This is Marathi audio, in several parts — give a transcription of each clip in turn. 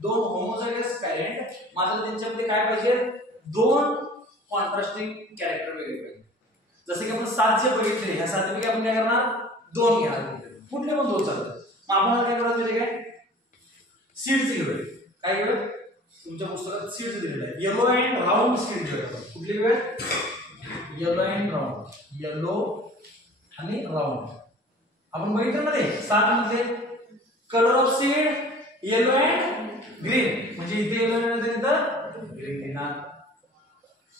दोन होमोझायगस पॅरेंट, मात्र त्यांच्यामध्ये काय पाहिजे, दोन कॉन्ट्रास्टिंग कॅरेक्टर वेगळे पाहिजे. जसे की आपण 7 जे बघितले, ह्या 7 पैकी आपण काय करणार, 2 घेणार, कुठले पण 2 चालतात. मग आपण काय करणार माहिती काय, सीड्स घेऊया. काय घेऊया, तुमच्या पुस्तकात सीड्स दिलेले आहे. येलो अँड राऊंड सीड घेऊया. कुठले घेऊया, येलो अँड राऊंड, येलो आणि राऊंड. आपण बघितलं ना ते 7 मध्ये colour of seed yellow and green, म्हणजे इथे येलो आणि इथं ग्रीन येणार.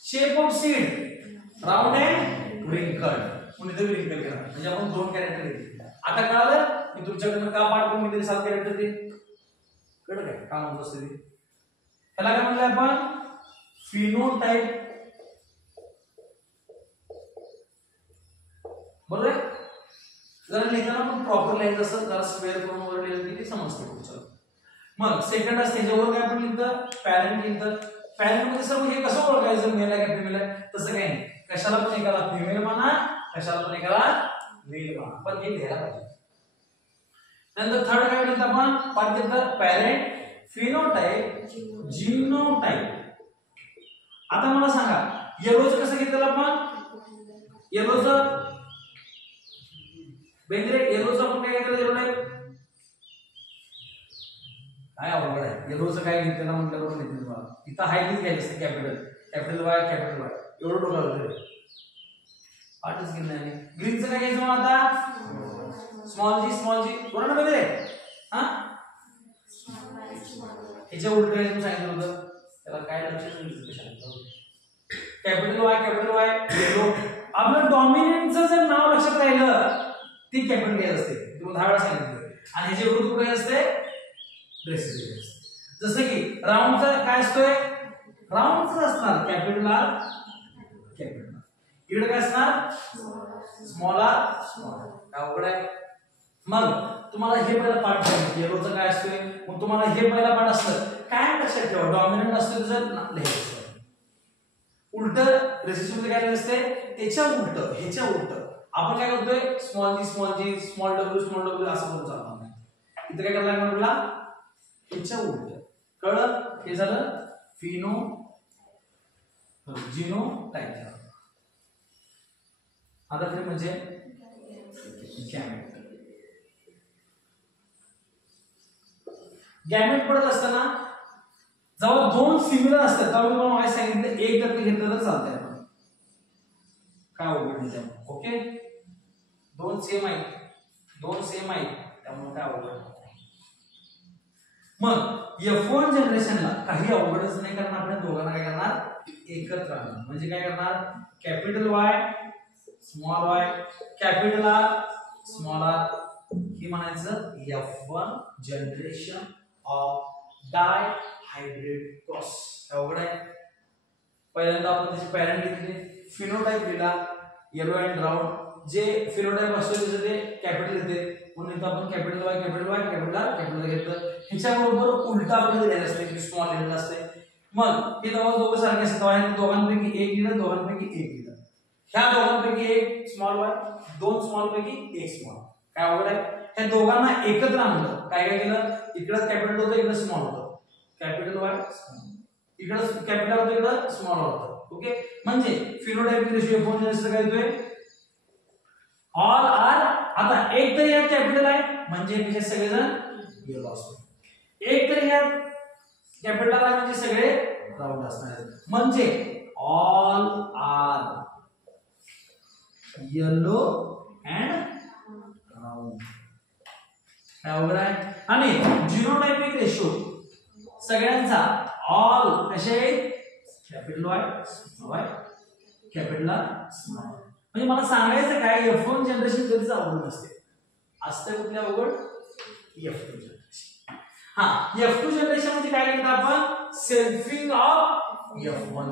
Shape of seed round and wrinkled, म्हणून इथे रिंकल करणार. म्हणजे आपण 2 कॅरेक्टर घेतले. आता कळालं मी तुमच्याकडे का पाठ करून घेतले 7 कॅरेक्टर ते कळलं काय काम होत असते ते. त्याला काय म्हणलं आपण, फिनोटाइप. बरोबर आहे. जरा लिहिताना पण प्रॉपर लिहायचं असं, जरा स्क्वेअर करून वगैरे लिहिलं की समजते पुढचं. मग सेकंड असते त्याच्यावर काय आपण लिहितं, पॅरेंट लिहितं. पॅरेंट मध्ये सर्व हे कसं ओळखायचं, मेल आहे का फिमेल आहे, तसं काही नाही. कशाला पण एकाला फिमेल म्हणा, कशाला पण एकाला मेल म्हणा, पण हे लिहायला पाहिजे. नंतर थर्ड काय लिहितं आपण, पाठ घेतलं पॅरेंट, फिनोटाइप, जीनोटाइप. आता मला सांगा येलोचं कसं घेतलं आपण, येलोचं बेंद्रे, येलोचं आपण काय घेतलं, येलो टाइप काय अवघड आहे. येलोचं काय घेतलं म्हटलं पण येते तुम्हाला. इथं हायलीच घ्यायचं असते, capital capital Y capital Y, एवढं डोकं पाठच घेत नाही. ग्रीनचं काय घ्यायचं मग आता, स्मॉल जी, बरोबर ना बेंद्रे. हा ह्याच्या उलट सांगितलं होतं, त्याला काय लक्षात नाही. Capital Y yellow. आपलं डॉमिनंटचं जर नाव लक्षात राहिलं ती कॅपिटल घ्यायचं असते, तुम्हाला 10 वेळा सांगितलं. आणि ह्याचे विरुद्ध कुठे असते, रेसिड्यू असते. जसं की राऊंडचा काय असतोय, राऊंडच असणार कॅपिटल आर कॅपिटल. इकडे काय असणार, स्मॉल आर स्मॉल. काय अवघड आहे. मग तुम्हाला हे पहिला पाठ आहे येलोचं काय असतोय, मग तुम्हाला हे पहिला पाठ असतं काय लक्षात ठेवा, डॉमिनंट असतो जर लिहायचं. उलट रेसिड्यू काय असते, त्याच्या उलट, ह्याच्या उलट आपण काय करतोय, स्मॉल जी स्मॉल डब्ल्यू असं करून चालणार नाही. इथे काय करायला लागणार आपल्याला, ह्याच्या उलट. कळलं, हे झालं फिनो जीनोटाइप. आता ते म्हणजे गॅमेट. गॅमेट पडत असताना जेव्हा 2 सिमिलर असतात तेव्हा मी तुम्हाला माहिती सांगितलं, एक जर घेतलं तर चालतंय. आपण काय अवघड नाही त्यामुळे. ओके, 2 सेम आहेत त्यामुळे काय अवघड नाही. मग F1 जनरेशनला काही अवघडच नाही, कारण आपण दोघांना काय करणार, एकत्र आणणार. म्हणजे काय करणार, capital Y capital R small R, हे म्हणायचं F1 generation of dihybrid cross. अवघड आहे. पहिल्यांदा आपण त्याचे पॅरेंट घेतले, फिनोटाइप दिला येलो अँड राऊंड. जे फिनोटाइप असतो त्याचे ते कॅपिटल येते, म्हणून इथं आपण capital Y capital R capital घेतलं. ह्याच्याबरोबर उलटा आपण लिहिलेलं असते की स्मॉल लिहिलेलं असते. मग हे दोघं सारखे असतात, ह्या दोघांपैकी एक लिहिलं, दोघांपैकी एक लिहिलं. ह्या दोघांपैकी एक स्मॉल वाय, 2 स्मॉल पैकी एक स्मॉल. काय अवघड आहे. ह्या दोघांना एकत्र आणलं, काय केलं, इकडं कॅपिटल होतं, इकडं स्मॉल होतं, कॅपिटल वाय इकडं कॅपिटल होतं, इकडं स्मॉल होतं. ओके, म्हणजे फिनोटाइपिक रेशियो F1 जनरेशन काय येतोय, ऑल आर. आता एक तरी यात कॅपिटल आहे म्हणजे हे सगळेजण येलो असतो, एक तरी यात कॅपिटल आहे म्हणजे सगळे राऊंड असणार. म्हणजे all are yellow and round. काय अवघड आहे. आणि जीनोटाइपिक रेशो सगळ्यांचा ऑल कसे आहेत, capital Y capital R small. म्हणजे मला सांगायचं काय, F1 जनरेशन कधीच अवघड नसते. असते कुठले अवघड, F2 जनरेशन. हा, F2 जनरेशन म्हणजे काय करतो आपण, selfing of F1.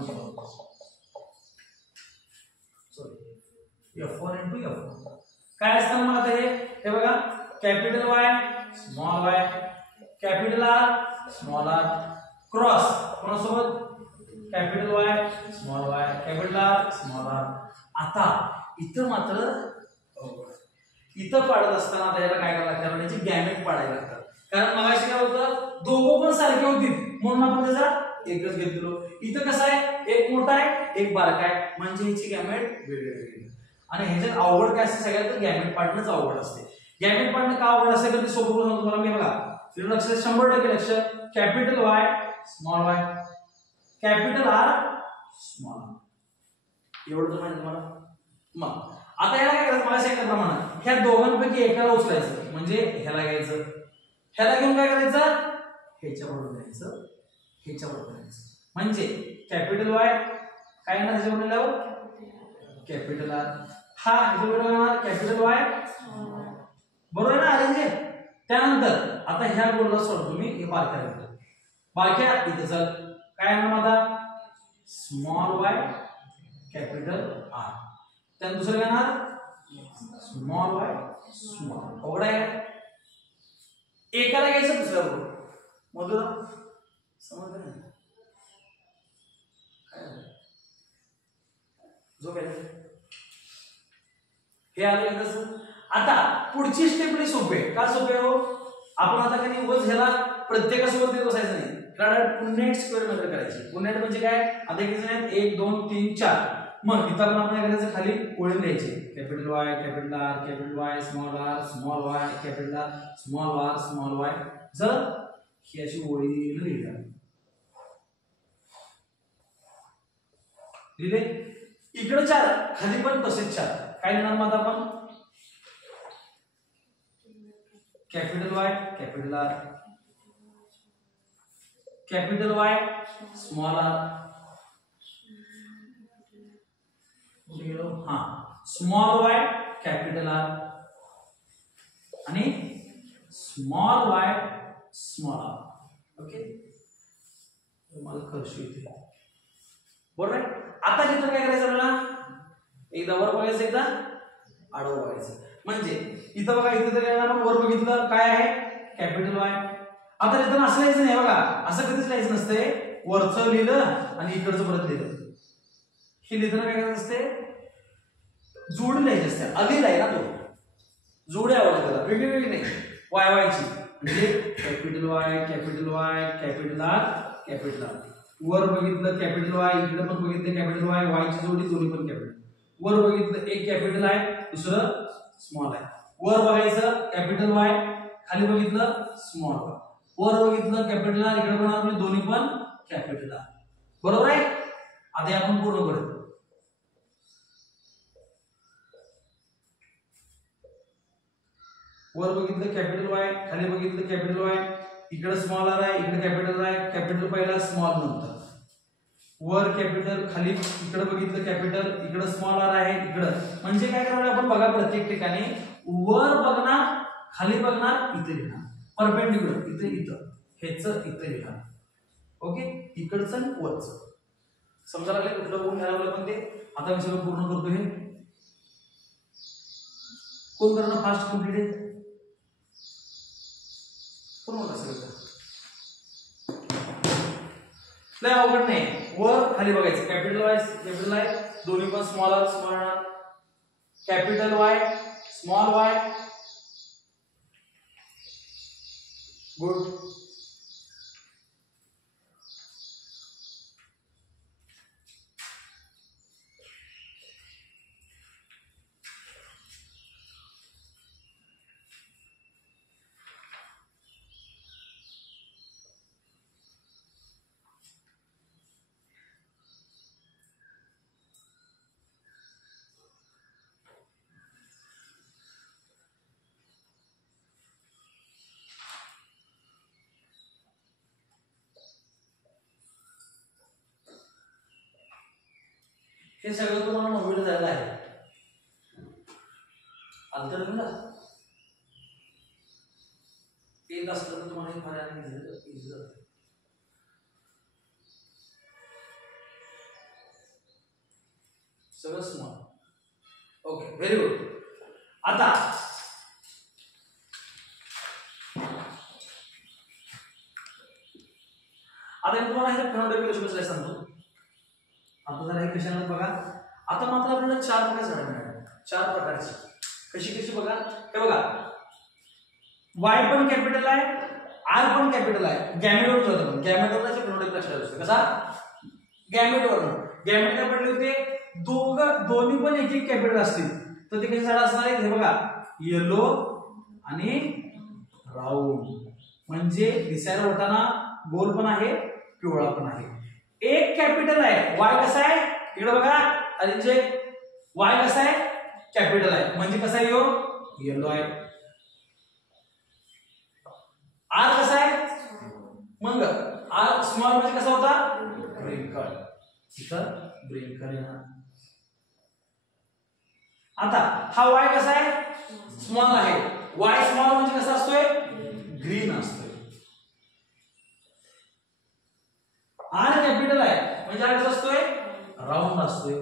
F1 into F1 काय असतं मग आता हे बघा, capital Y small Y capital R small R cross सोबत capital Y small Y capital R small R. आता इथं मात्र इथं पाडत असताना आता याला काय करायला लागतं, म्हणजे गॅमेट पाडायला लागतात. कारण मगाशी काय होतं दोघं पण सारखे होती म्हणून आपण त्याचा एकच घेतलो. इथं कसं आहे एक मोठा आहे एक बारका आहे म्हणजे ह्याची गॅमेट वेगवेगळी. आणि ह्याच्यात अवघड काय असते सगळ्यात तर गॅमेट पाडणंच अवघड असते. गॅमेट पाडणं का अवघड असते तर ते सोपं करून सांगतो तुम्हाला मी. बघा लक्ष 100% लक्ष. Capital Y small Y capital R small R एवढं तर माहिती तुम्हाला. मग आता याला काय करायचं मला सांगितल्याप्रमाणे ह्या दोघांपैकी एकाला उचलायचं म्हणजे ह्याला घ्यायचं. ह्याला घेऊन काय करायचं ह्याच्याबरोबर घ्यायचं ह्याच्याबरोबर घ्यायचं म्हणजे कॅपिटल वाय काय ना त्याच्याबरोबर लिहावं कॅपिटल आर. हा ह्याच्याबरोबर कॅपिटल वाय बरोबर आहे ना अरेंज. त्यानंतर आता ह्या गोलला सोडतो मी हे बारक्या घेतो. बारक्या इथे चल काय नाम आता स्मॉल वाय कॅपिटल आर. त्यानंतर दुसरं काय येणार स्मॉल वाय स्मॉल. अवघड आहे एकाला घ्यायचं दुसऱ्या बरोबर मधुरा समजलं नाही जो काय हे आलं कसं. आता पुढची स्टेप सोपी आहे. का सोपी आहे हो आपण आता काही उगाच ह्याला प्रत्येकासोबत देत बसायचं नाही. कारण पुन्हा स्क्वेअर मेथड करायची. पुन्हा म्हणजे काय आता किती आहेत 1 2 3 4. मग इथं पण आपण काय करायचं खाली ओळी द्यायची capital Y capital R capital Y small Y capital R small Y. जर ही अशी ओळी लिहिले इकडे 4 खाली पण तसेच 4. काय लिहिणार मग आपण capital Y capital R capital Y small R. हा स्मॉल वाय कॅपिटल आर आणि small Y small R. Okay तुम्हाला कर्षी येते बरोबर आहे. आता तिथं काय करायचं मला एकदा वर बघायचं एकदा आडवं बघायचं. म्हणजे इथं बघा इथं तर आपण वर बघितलं काय आहे कॅपिटल वाय. आता इथं असं लिहायचं नाही बघा असं कधीच लिहायचं नसते. वरचं लिहिलं आणि इकडचं परत लिहिलं. हे लिहिताना काय करायचं असते जोडी लिहायची असते. आधी आहे ना तो जोडी आवडते त्याला वेगळी नाही वाय वायची म्हणजे capital Y capital R capital R. वर बघितलं कॅपिटल वाय इकडे पण बघितलं कॅपिटल वाय वायची जोडी दोन्ही पण कॅपिटल. वर बघितलं एक कॅपिटल आहे दुसरं स्मॉल आहे. वर बघायचं कॅपिटल वाय खाली बघितलं स्मॉल वाय. वर बघितलं कॅपिटल आर इकडे पण आपण दोन्ही पण कॅपिटल आर. बरोबर आहे. आता आपण पूर्ण करू. वर बघितलं कॅपिटल वाय खाली बघितलं कॅपिटल वाय इकडे स्मॉल आर आहे इकडे कॅपिटल आहे. कॅपिटल पहिला स्मॉल नंतर वर कॅपिटल खाली इकडे बघितलं कॅपिटल इकडे स्मॉल आर आहे इकडे. म्हणजे काय करणार आपण बघा प्रत्येक ठिकाणी वर बघणार खाली बघणार इथे लिहिणार परपेंडिक्युलर इथे इथं हेच इथे लिहिणार. ओके इकडचं आणि वरचं समजा लागले कुठलं कोण घ्यायला लागलं पण ते आता मी सगळं पूर्ण करतो. हे कोण करणं फास्ट कम्प्लीट आहे पूर्ण होता सगळं लय अवघड नाही. वर खाली बघायचं कॅपिटल वाय दोन्ही पण small R capital Y small Y good. हे सगळं तुम्हाला नववीला झालेलं आहे. अंतर ना एक असलं तर तुम्हाला फार सगळं स्मॉल. Okay very good. आता मी तुम्हाला हे फेनोटाइपिक सांगतो. आता जरा हे कशाला बघा. आता मात्र आपल्याला 4 प्रकार झाले 4 प्रकारची. कशी कशी बघा हे बघा वाय पण कॅपिटल आहे आर पण कॅपिटल आहे, गॅमेटवर होतं पण गॅमेटवरचा फिनोटाइप लक्षात असतो कसा गॅमेटवर. गॅमेट काय पडले होते दोन्ही पण एक एक कॅपिटल असतील तर ते कसे झाड असणार आहे हे बघा येलो आणि राऊंड म्हणजे दिसायला होताना गोल पण आहे पिवळा पण आहे. एक कॅपिटल आहे वाय कसा आहे इकडे बघा आणि वाय कसा आहे कॅपिटल आहे म्हणजे कसा आहे यो येलो आहे. आर कसा आहे मग आर स्मॉल म्हणजे कसा होता ब्रिंकल इथं ब्रिंकल येणार. आता हा वाय कसा आहे स्मॉल आहे वाय स्मॉल म्हणजे कसा असतोय ग्रीन असतोय. आर कॅपिटल आहे म्हणजे हा कसा असतोय राऊंड असतोय.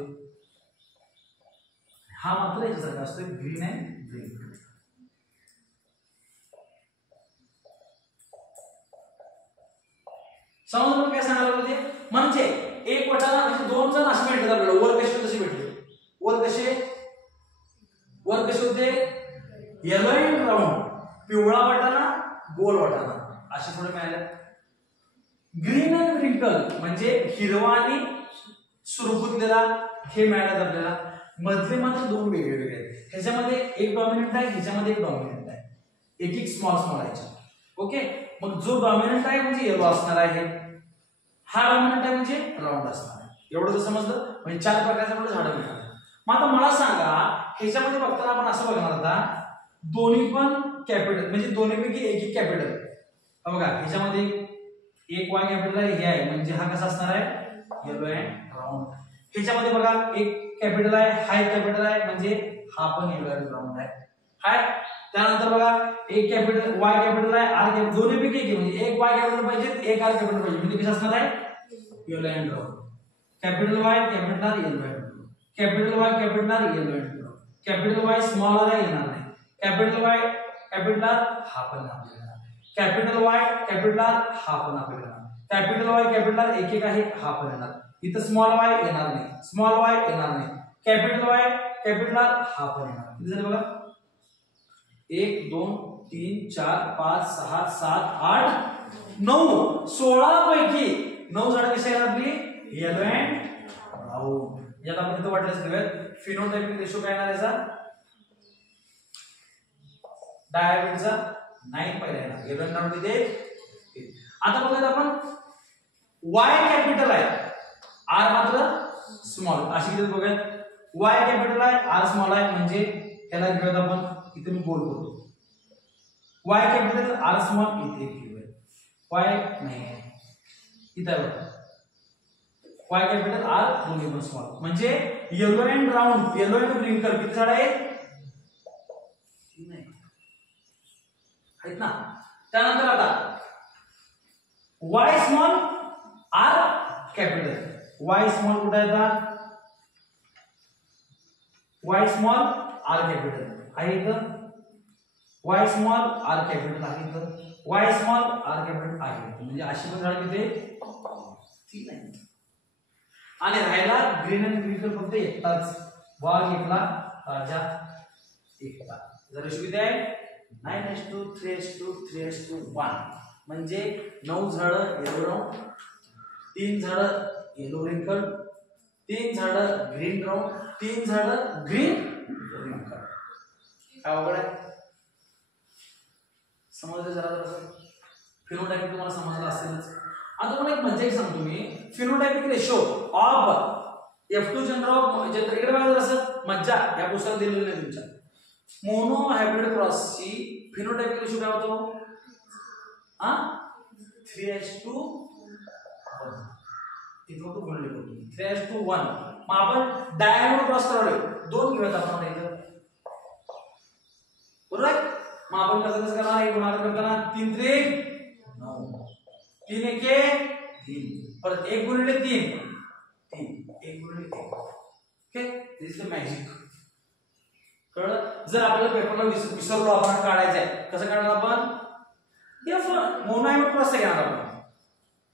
हा मात्र याच्यासारखा असतोय ग्रीन अँड ग्रीन. समजलं काय सांगायला होते म्हणजे एक वाटाणा म्हणजे दोन जण असे भेटतात आपल्याला वर कसे तसे भेटले वर कसे होते येलो अँड राऊंड पिवळा वाटाणा गोल वाटाणा असे थोडे मिळाले. ग्रीन अँड रिंकल म्हणजे हिरवा आणि सुरकुतलेला हे मिळाले आपल्याला. मधले मात्र दोन वेगवेगळे आहेत ह्याच्यामध्ये एक डॉमिनंट आहे ह्याच्यामध्ये एक डॉमिनंट आहे एक एक स्मॉल आहे. ओके मग जो डॉमिनंट आहे म्हणजे येलो असणार आहे हा डॉमिनंट आहे म्हणजे राऊंड असणार आहे. एवढं जर समजलं म्हणजे चार प्रकारचे आपल्याला झाडं मिळाले. मग आता मला सांगा ह्याच्यामध्ये बघताना आपण असं बघणार होता दोन्ही पण कॅपिटल म्हणजे दोन्हीपैकी एक एक कॅपिटल बघा ह्याच्यामध्ये एक वाय कॅपिटल आहे हे आहे म्हणजे हा कसा असणार आहे येलो अँड राऊंड. ह्याच्यामध्ये बघा एक कॅपिटल आहे हा एक कॅपिटल आहे म्हणजे हा पण येलो अँड राऊंड आहे हाय. त्यानंतर बघा एक कॅपिटल वाय कॅपिटल आहे आर कॅपिटल दोन्हीपैकी एक म्हणजे एक वाय कॅपिटल पाहिजे एक आर कॅपिटल पाहिजे म्हणजे कसं असणार आहे yellow and round. Capital Y capital R yellow and capital Y capital R yellow and capital Y small R येणार नाही कॅपिटल वाय कॅपिटल आर हा पण आपल्याला कॅपिटल वाय कॅपिटल आर हा पण आपल्याला कॅपिटल वाय कॅपिटल आर एक एक आहे हा पण येणार. इथं स्मॉल वाय येणार नाही स्मॉल वाय येणार नाही कॅपिटल वाय कॅपिटल आर हा पण येणार. किती झाले बघा 1 2 3 4 5 6 7 8 9 16 पैकी 9 झाडं कशी आहेत आपली येलो अँड राऊंड. याला आपण इथं वाटल्यास घेऊयात फिनोटाइपिक रेशो काय येणार याचा डायबिटचा 9 पहिला येणार येलो अँड राऊंड इथे. आता बघूयात आपण वाय कॅपिटल आहे आर मात्र स्मॉल अशी किती बघूयात वाय कॅपिटल आहे आर स्मॉल आहे म्हणजे त्याला घेऊयात आपण इथे मी बोल करतो वाय कॅपिटल आर स्मॉल इथे घेऊयात वाय नाही इथे बघा वाय कॅपिटल आर दोन्ही पण स्मॉल म्हणजे yellow and round yellow and wrinkle किती झाड आहेत आहेत ना. त्यानंतर आता Y small R capital Y small कुठे येतात वाय स्मॉल आर कॅपिटल आहे इथं वाय स्मॉल आर कॅपिटल आहे इथं वाय स्मॉल आर कॅपिटल आहे म्हणजे अशी पण झाड किती ठीक नाही. आणि राहायला ग्रीन अँड ग्रीन फक्त एकटाच वाघ एकला राजा एकटा. जर रेशो किती आहे 9:3:3:1 म्हणजे 9 झाडं येलो राऊंड 3 झाडं येलो रिंकल 3 झाडं ग्रीन राऊंड 3 झाडं ग्रीन रिंकल. काय अवघड आहे समजलं जरा जरा फिनोटाइपिक तुम्हाला समजलं असेलच. आता तुम्हाला एक मजा सांगतो मी phenotypic ratio of F2 general इकडे बघा जरासं मज्जा या पुस्तकात दिलेलं नाही तुमच्या मोनो हायब्रिड क्रॉसची फिनोटाइपिक रेशो काय होतो 3:1 इथे फक्त गुणले करतो 3:1. मग आपण डायगोनल क्रॉस करावे दोन घेऊयात आपण इथं बरोबर आहे. मग आपण कसं करणार एक गुणाकार करताना 3 3 9 3 1 3 परत 1 गुणिले 3 3 1 गुणिले 1 okay this is the magic. कळलं. जर आपल्याला पेपरला विसरलो आपण काढायचं आहे कसं काढणार आपण मोनो हायब्रिड क्रॉस घेणार आपण.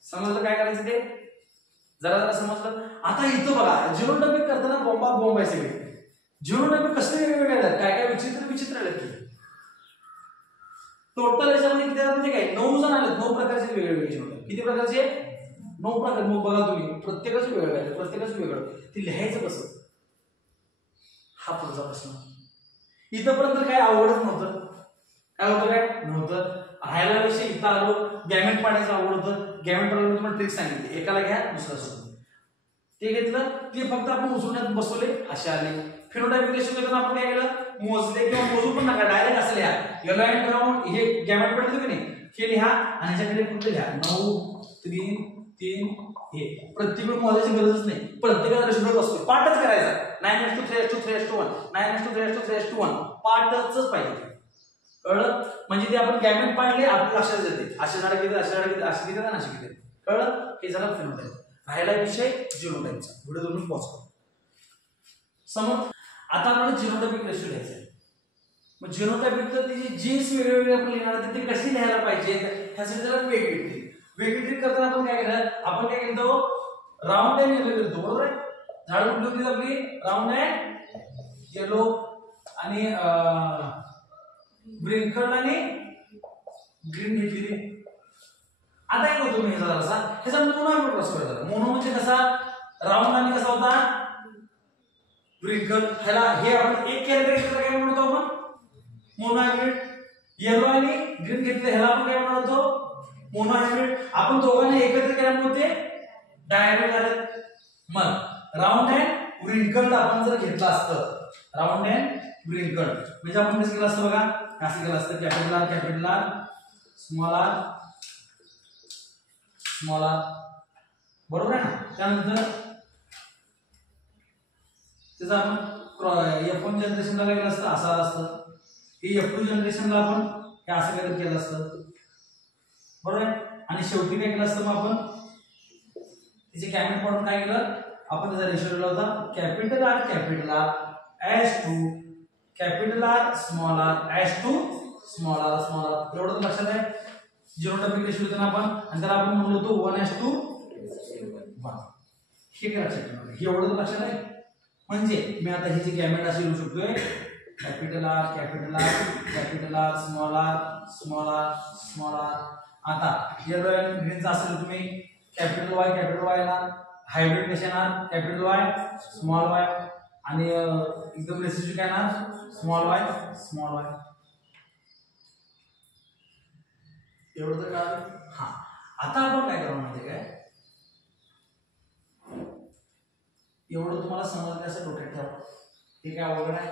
समजलं काय करायचं ते जरा जरा समजलं. आता इथं बघा जिनोटाइपिक करताना बॉम्ब आहे सगळे. जिनोटाइपिक कसले वेगवेगळे आहेत काय काय विचित्र विचित्र आहेत टोटल याच्यामध्ये किती आले काय 9 जण आले, 9 प्रकारचे वेगवेगळे होते. किती प्रकारचे? 9 प्रकार. मग बघा तुम्ही प्रत्येकाचं वेगळं आहे, प्रत्येकाचं वेगळं ते लिहायचं कसं, हा पुढचा प्रश्न. इथपर्यंत काय आवडत नव्हतं, काय होतं काय नव्हतं. राहायला विषय इथं आलो, गॅमेट पाडायचं आवड होतं. गॅमेट पाडल्यावर तुम्हाला ट्रिक सांगितली, एकाला घ्या दुसरा सोडून. ते घेतलं ते फक्त आपण उचलण्यात बसवले, असे आले. फिनोटाइपिक रेशो घेताना आपण काय केलं, मोजले किंवा मोजू पण नका, डायरेक्ट असं लिहा. येलो अँड ब्राऊन हे गॅमेट पडलं की नाही, हे लिहा आणि ह्याच्याकडे फक्त लिहा 9 3 3. हे प्रत्येक मोजायची गरजच नाही, प्रत्येकाला रेशो असतो, पाठच करायचा. 9:3:3:1 9:3:3:1 पाठच पाहिजे. कळलं? म्हणजे ते आपण गॅमेट पाडले आपल्या लक्षात येते, असे झाड किती, असे झाड किती, असे किती आणि असे किती. कळलं? हे झालं फिनोटाइप. राहिला विषय जिनोटाइपचा. व्हिडिओ तुम्ही पॉज करा. समज आता आपल्याला जिनोटाइपिक रेशो घ्यायचा आहे. मग जिनोटाइपिक तर तिचे जीन्स वेगवेगळे आपण लिहिणार आहेत, ते कशी लिहायला पाहिजे ह्यासाठी त्याला वेगळी ट्रिक. वेगळी ट्रिक करताना आपण काय केलं, आपण काय केलं, राऊंड अँड येलो करतो. बरोबर आहे? झाड कुठली होती आपली? राऊंड अँड येलो आणि ब्रिंकल आणि ग्रीन घेतली. आता काय करतो मी ह्याचा मोनो क्रॉस करायचा. मोनो म्हणजे कसा, राऊंड आणि कसा होता ब्रिंकल. ह्याला हे आपण एक केलं तरी काय म्हणतो आपण मोनो हायब्रिड. येलो आणि ग्रीन घेतले ह्याला आपण काय म्हणतो मोनो हायब्रिड. आपण दोघांना एकत्र केल्यामुळे ते डायहायब्रिड झाले. मग राऊंड अँड ब्रिंकल आपण जर घेतलं असतं, राऊंड अँड ब्रिंकल म्हणजे आपण कसं केलं असतं बघा, असं केलं असतं, capital R capital R small R small R. बरोबर आहे ना? त्यानंतर त्याचं आपण F1 जनरेशनला काय केलं असतं, असं आलं असतं. हे F2 जनरेशनला आपण हे असं काहीतरी केलं असतं. बरोबर आहे? आणि शेवटी काय केलं असतं, मग आपण तिचे गॅमेट पाडून काय केलं, आपण त्याचा रेशो दिला होता capital R S2 capital R small R S2 small R small R. एवढं तर लक्षात आहे. जिनोटाइपिक रेशो देताना आपण, आणि त्याला आपण म्हणलो होतो 1:1. हे काय लक्षात ठेवा, हे एवढं तर लक्षात आहे. म्हणजे मी आता हे जे गॅमेट असे लिहू शकतोय, capital R capital R capital R small R small R small R. आता येलो अँड ग्रीनचा असेल तुम्ही कॅपिटल वाय ना, हायब्रिड कसे येणार, कॅपिटल वाय स्मॉल वाय आणि एकदम रेसिड्यू काय येणार स्मॉल वाय स्मॉल वाय. एवढं तर कळलं. हा, आता आपण काय करणार माहिती काय, एवढं तुम्हाला समजलं असं डोक्यात ठेवा. हे काय अवघड आहे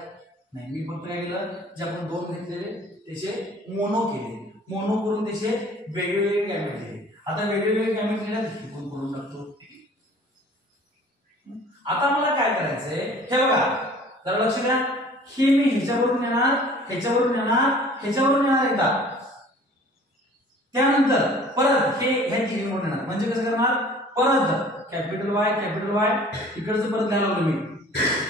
नाही. मी फक्त काय केलं, जे आपण 2 घेतलेले त्याचे मोनो केले, मोनो करून त्याचे वेगवेगळे गॅमेट दिले. आता वेगवेगळे गॅमेट दिले इकडून करून टाकतो. आता मला काय करायचंय हे बघा, जरा लक्ष द्या. हे मी ह्याच्यावरून येणार, ह्याच्यावरून येणार, ह्याच्यावरून येणार एकदा, त्यानंतर परत हे ह्या तिघींवरून येणार. म्हणजे कसं करणार, परत कॅपिटल वाय इकडचं परत लिहायला लागलो मी,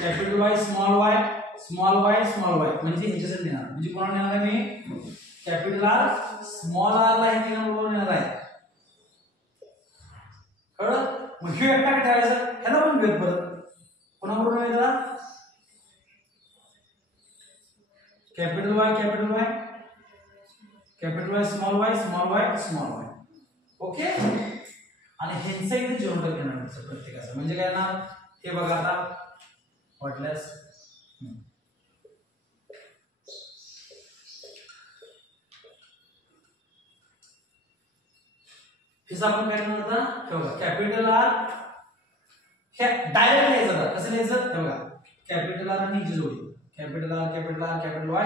capital Y small Y small Y small Y. म्हणजे ह्याच्यासाठी येणार. म्हणजे कोणाला येणार आहे मी, कॅपिटल आर स्मॉल आर ला हे तिघांबरोबर येणार आहे. कळलं? मग हे एकटा ठेवायचं, ह्याला पण भेट परत कोणाबरोबर येणार, capital Y small Y small Y. Okay. आणि ह्यांचा इथे जिनोटाइप येणार प्रत्येकाचा. म्हणजे काय ना, हे बघा आता वाटल्यास हेच आपण काय करणार आता, हे बघा कॅपिटल आर हे डायरेक्ट लिहायचं. आता कसं लिहायचं हे बघा, कॅपिटल आर आणि हिची जोडी capital R capital Y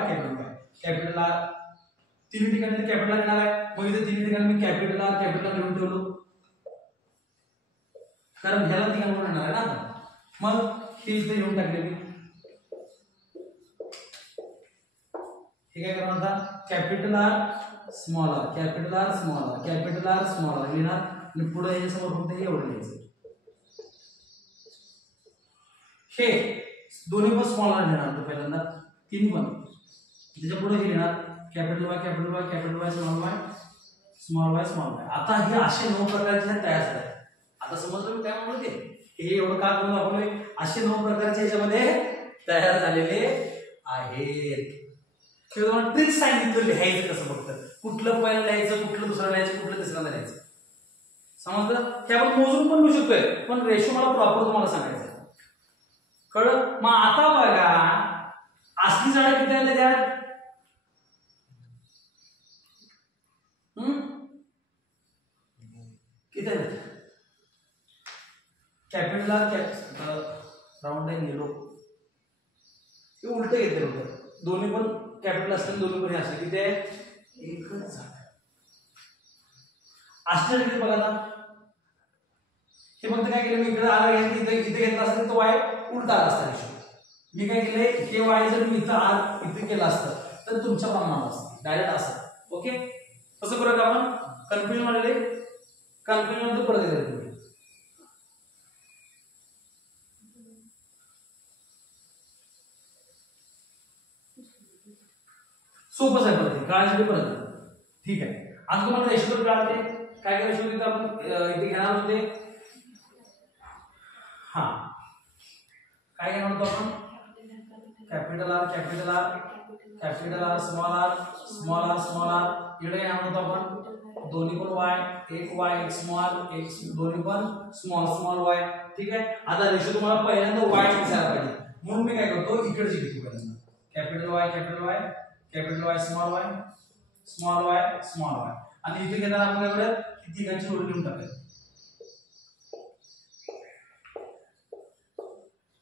capital R. तिन्ही ठिकाणी कॅपिटल आर येणार आहे. मग इथे तिन्ही ठिकाणी मी कॅपिटल आर लिहून ठेवलो, कारण ह्याला तिघांबरोबर येणार आहे ना. मग हे इथे लिहून टाकले मी. हे काय करणार आता, कॅपिटल आर स्मॉल आर लिहिणार आणि पुढे हे समोर फक्त एवढं लिहायचं. हे दोन्ही पण स्मॉल आर लिहिणार पहिल्यांदा, तिन्ही पण. त्याच्या पुढे हे लिहिणार कॅपिटल वाय स्मॉल वाय. आता हे असे 9 प्रकारचे तयार झाले. आता समजलं मी काय म्हणलं ते, हे एवढं का करून दाखवलंय, असे 9 प्रकारचे याच्यामध्ये तयार झालेले आहेत. तुम्हाला ट्रिक सांगितलं लिहायचं कसं, फक्त कुठलं पहिलं लिहायचं, कुठलं दुसरं लिहायचं, कुठलं तिसऱ्यांदा लिहायचं. समजलं? हे आपण मोजून पण लिहू शकतोय, पण रेशो मला प्रॉपर तुम्हाला सांगायचं. कळलं? मग आता बघा असली झाडं किती आले त्यात? किती आले? कॅपिटल राऊंड आहे येलो हे उलट घेतले होतं, दोन्ही पण कॅपिटल असतील, दोन्ही पण हे असले किती आहे? एकच झाड. असणार किती बघा ना, हे फक्त काय केलं मी इकडे आर घेतली, इथे घेतला असतं तो वाय उलटा आला असता रेशो. मी काय केलंय हे वाय जर मी इथं आर इथे केलं असतं तर तुमच्या प्रमाणात असतं डायरेक्ट असं. ओके, कसं करूया आपण? कन्फ्युजन आलेले कन्फ्युजन नंतर परत येते. सोपंच आहे परत, काळासाठी परत. ठीक आहे, आता तुम्हाला रेशो तर कळते काय काय रेशो तिथे आपण इथे घेणार होते. हा काय घेणार होतो आपण? Capital R capital R capital R small R small R small R. इकडे घेणार होतो आपण दोन्ही पण वाय, एक वाय एक स्मॉल, एक दोन्ही पण स्मॉल स्मॉल वाय. ठीक आहे, आता रेशो तुम्हाला पहिल्यांदा वाय दिसायला पाहिजे म्हणून मी काय करतो इकडची घेतो पहिल्यांदा. Capital Y capital Y small Y small Y small Y. आणि इथे घेताना आपण काय करूया की तिघांची जोडी लिहून टाकायची.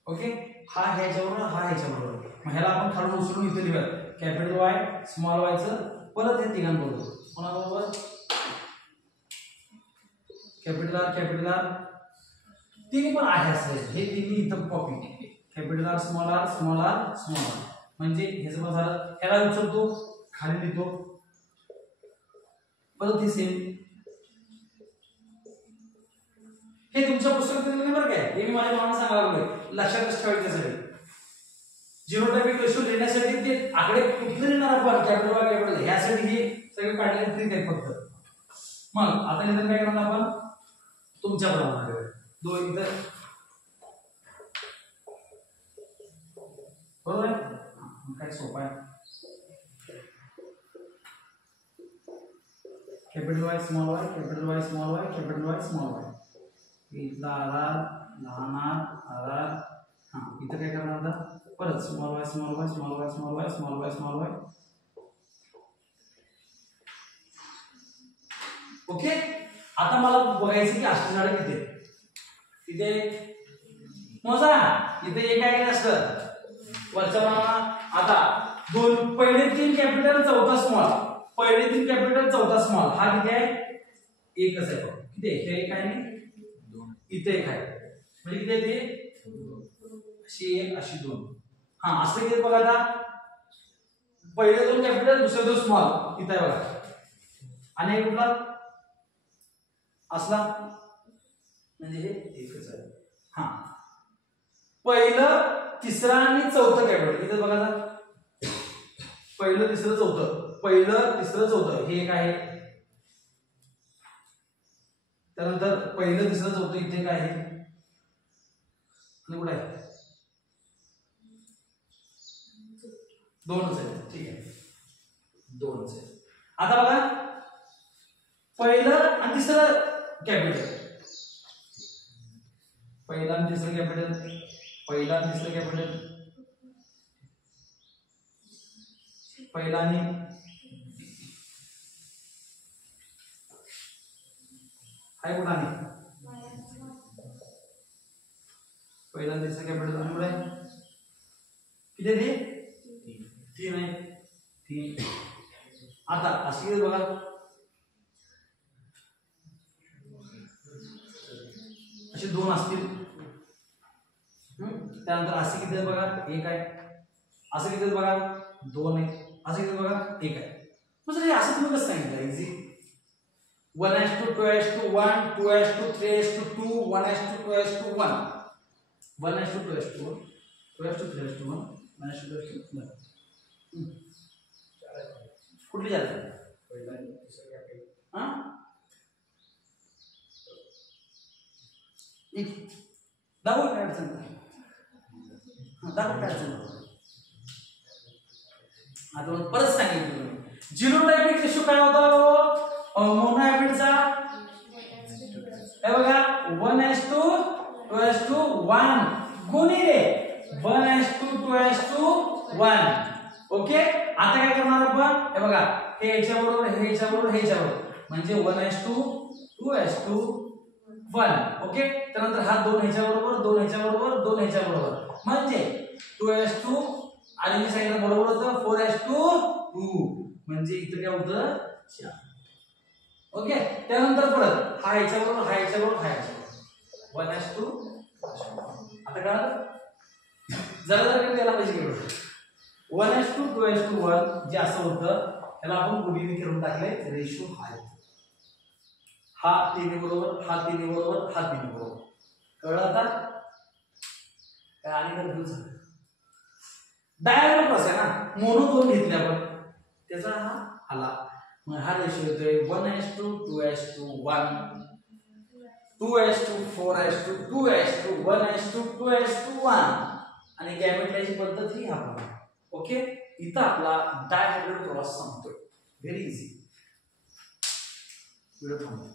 ओके, हा ह्याच्यावर हा ह्याच्याबरोबर, मग ह्याला आपण खालून उचलून इथे लिहूया कॅपिटल वाय स्मॉल वायचं परत हे तिघांबरोबर. कोणाबरोबर? कॅपिटल आर तिन्ही पण आहे असं, हे तिन्ही इथं copy. Capital R small R small R small R म्हणजे ह्याचं पण झालं. ह्याला उचलतो खाली लिहितो परत हे सेम. हे तुमच्या पुस्तकात दिलेलं बरं काय, हे मी माझ्या भावाने सांगायला लागलोय, लक्षातच ठेवायच्यासाठी. जिनोटाइपिक रेशो लिहिण्यासाठी ते आकडे कुठले लिहिणार आपण कॅपिटल वाय कॅपिटल ह्यासाठी हे सगळे काढलेले ट्रिक आहे फक्त. मग आता नंतर काय करणार आपण तुमच्या प्रमाणात दोन इथं बरोबर आहे. काय सोपं आहे. Capital Y small Y capital Y small Y capital Y small Y. इथला आर लहान आर हा इथं काय करणार आता परत small Y small Y small Y small Y small Y small Y. Okay, आता मला बघायचं की अष्ट झाडं किती आहेत. तिथे मोजा, इथे एक काय असतं वरच्या प्रमाणात. आता दोन पहिले तीन कॅपिटल चौथा स्मॉल, पहिले तीन कॅपिटल चौथा स्मॉल हा किती आहे? एकच आहे. किती आहे? हे एक आहे आणि इथे एक आहे म्हणजे किती आहे ते? अशी एक अशी दोन. हा असं किती बघा आता पहिले दोन कॅपिटल दुसरे दोन स्मॉल इथे आहे बघा. आणि एक कुठला असला म्हणजे हे एकच आहे. हा पहिलं तिसरा आणि चौथं कॅपिटल इथे बघा आता पहिलं तिसरं चौथं पहिलं तिसरं चौथं हे एक आहे. त्यानंतर पहिलं तिसरं चौथं इथे काय आहे आणि कुठे आहे? दोनच आहे. ठीक आहे, दोनच आहे. आता बघा पहिलं आणि तिसरं कॅपिटल, पहिला आणि तिसरं कॅपिटल, पहिला आणि तिसरं कॅपिटल, पहिला आणि हाय कुठं आणि पहिला आणि तिसरं कॅपिटल आणि कुठे आहे? किती आहे ते? तीन आहे. तीन. आता अशी बघा असे दोन असतील. त्यानंतर असे किती आहेत बघा एक आहे. असं किती आहेत बघा दोन आहे. असं किती बघा एक आहे. म्हणजे असं तुम्ही कसं सांगितलं इझी 1:2:1 2:3:2 1:2:1 1:2:1 2:3:1 1:2:1 कुठली जाते पहिला तिसरं कॅपिटल हां एक दाखव काय अडचण दाखव काय अडचण आता परत सांगितलं जिनोटायपिक रेशो काय होता मोनोहायब्रिडचा हे बघा 1:2:1 गुणिले 1:2:1 ओके आता काय करणार आपण हे बघा हे याच्या बरोबर हे याच्या बरोबर हे याच्या बरोबर म्हणजे 1:2:1 ओके त्यानंतर हा 2 ह्याच्या बरोबर 2 ह्याच्या बरोबर 2 ह्याच्या बरोबर म्हणजे 2:2 आणि मी सांगितलं बरोबर होतं 4:2 म्हणजे इथे काय होतं 4 ओके त्यानंतर परत हा ह्याच्या बरोबर हा ह्याच्या बरोबर हा ह्याच्या बरोबर 1:2 आता काय जरा जरा द्यायला पाहिजे केवढं 1:2:1 जे असं होतं त्याला आपण गुणिले करून टाकले रेशो हा 3 बरोबर हा 3 बरोबर हा 3 बरोबर कळलं आता काय आणि कन्फ्यूज झालं डायगोनल क्रॉस आहे ना मोनो 2 घेतले आपण त्याचा हा आला मग हा रेशो येतोय 1:2:1 2:4:2 आणि गॅमेट लिहायची पद्धत ही आपण ओके इथं आपला डायहायड्रल क्रॉस संपतोय व्हेरी इझी व्हिडिओ थांबवा